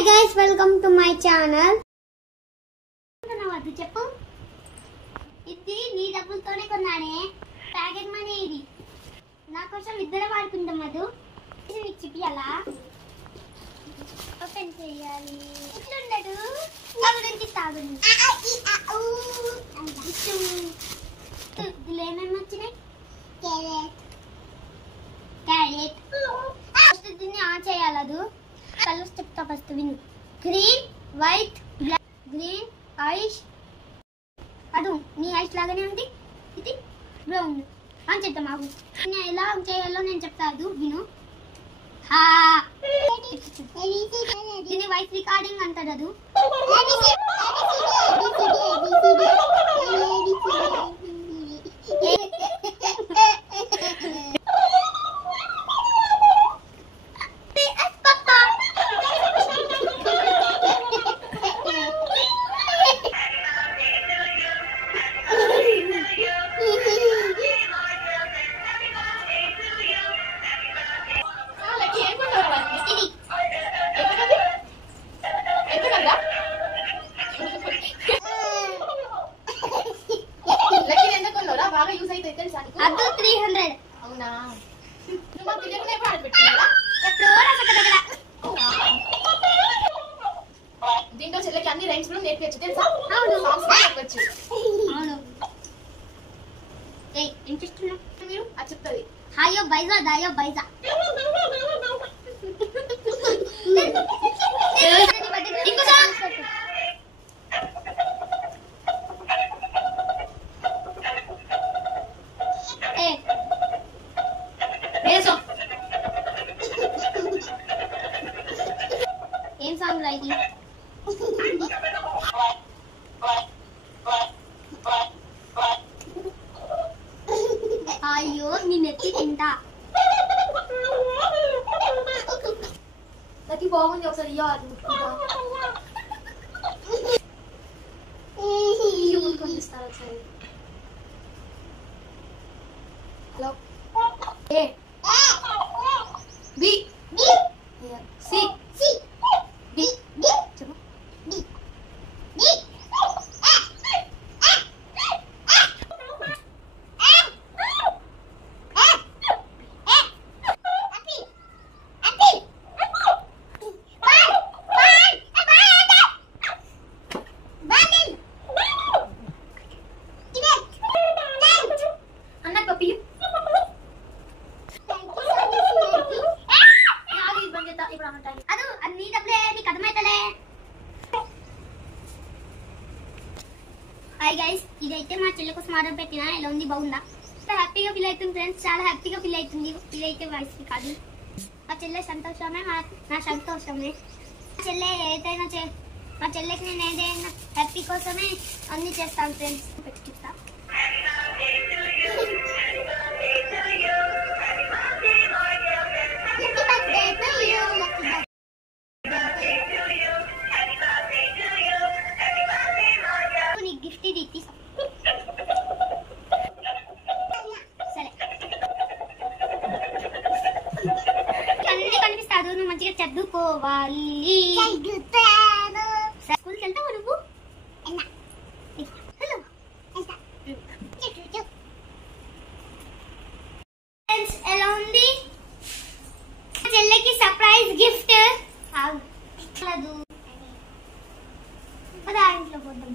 Hi guys, welcome to my channel. చెప్పు, ఇది నీ డబ్బులతోనే కొన్నానే ప్యాకెట్ మనీ. ఇది నా కోసం ఇద్దరం వాడుకుంటాం. మధు ఇది నీకు చూపియాలా? ఓపెన్ చేయాలి. ఇట్లుండడు గురించి తాగు. ఇందులో ఏమేమి వచ్చినాయి? క్యారెట్. ఫస్ట్ దీన్ని ఆన్ చేయాలదు. కలర్స్ చెప్తా ఫస్ట్ విను. Green, white, black. Greenish, అదు నీ ఐష్ లాగానే ఉంది. ఇది బ్రౌన్. ఆన్ చేద్దాం. ఆగు, నేను ఎలా ఆన్ చేయాలో నేను చెప్తాను, విను. దీన్ని వాయిస్ రికార్డింగ్ అంటారు. అది అది 300. అవునా? దీంట్లో చెల్లెకి అన్ని రైమ్స్ కూడా నేర్పించచ్చు తెలుసా? చెప్పచ్చు. అవును. ఏం చేస్తున్నా మీరు అది చెప్తుంది. హాయో బైజా దాయో బైజా. ఏం సాంగ్ రా ఇది? అయ్యో నీ నెత్తి తింటా. నాకు బాగుంది, ఒకసారి ఇవ్వాలి. కనిపిస్తారు ఒకసారి. Hello. A B C D చెప్పు. హాయ్ గైస్, ఇదైతే మా చెల్లి కోసం ఆర్డర్ పెట్టినా. ఎలా ఉంది? బాగుందా? చాలా హ్యాపీగా ఫీల్ అవుతుంది ఫ్రెండ్స్, చాలా హ్యాపీగా ఫీల్ అవుతుంది. ఇదైతే వాయిస్ కాదు. మా చెల్లె సంతోషమే, నా సంతోషమే. మా చెల్లెకి నేను ఏదైనా హ్యాపీ కోసమే అన్ని చేస్తాను ఫ్రెండ్స్. పెట్టి చూస్తా. గిఫ్ట్ ఇది తీసుకో. సరే, అన్ని కనిపిస్తాడు. నువ్వు మంచిగా చదువుకోవాలి. స్కూల్కి వెళ్తావా నువ్వు? ఎలా ఉంది? చెల్లెకి సర్ప్రైజ్ గిఫ్ట్. ఇంట్లో పోదాం.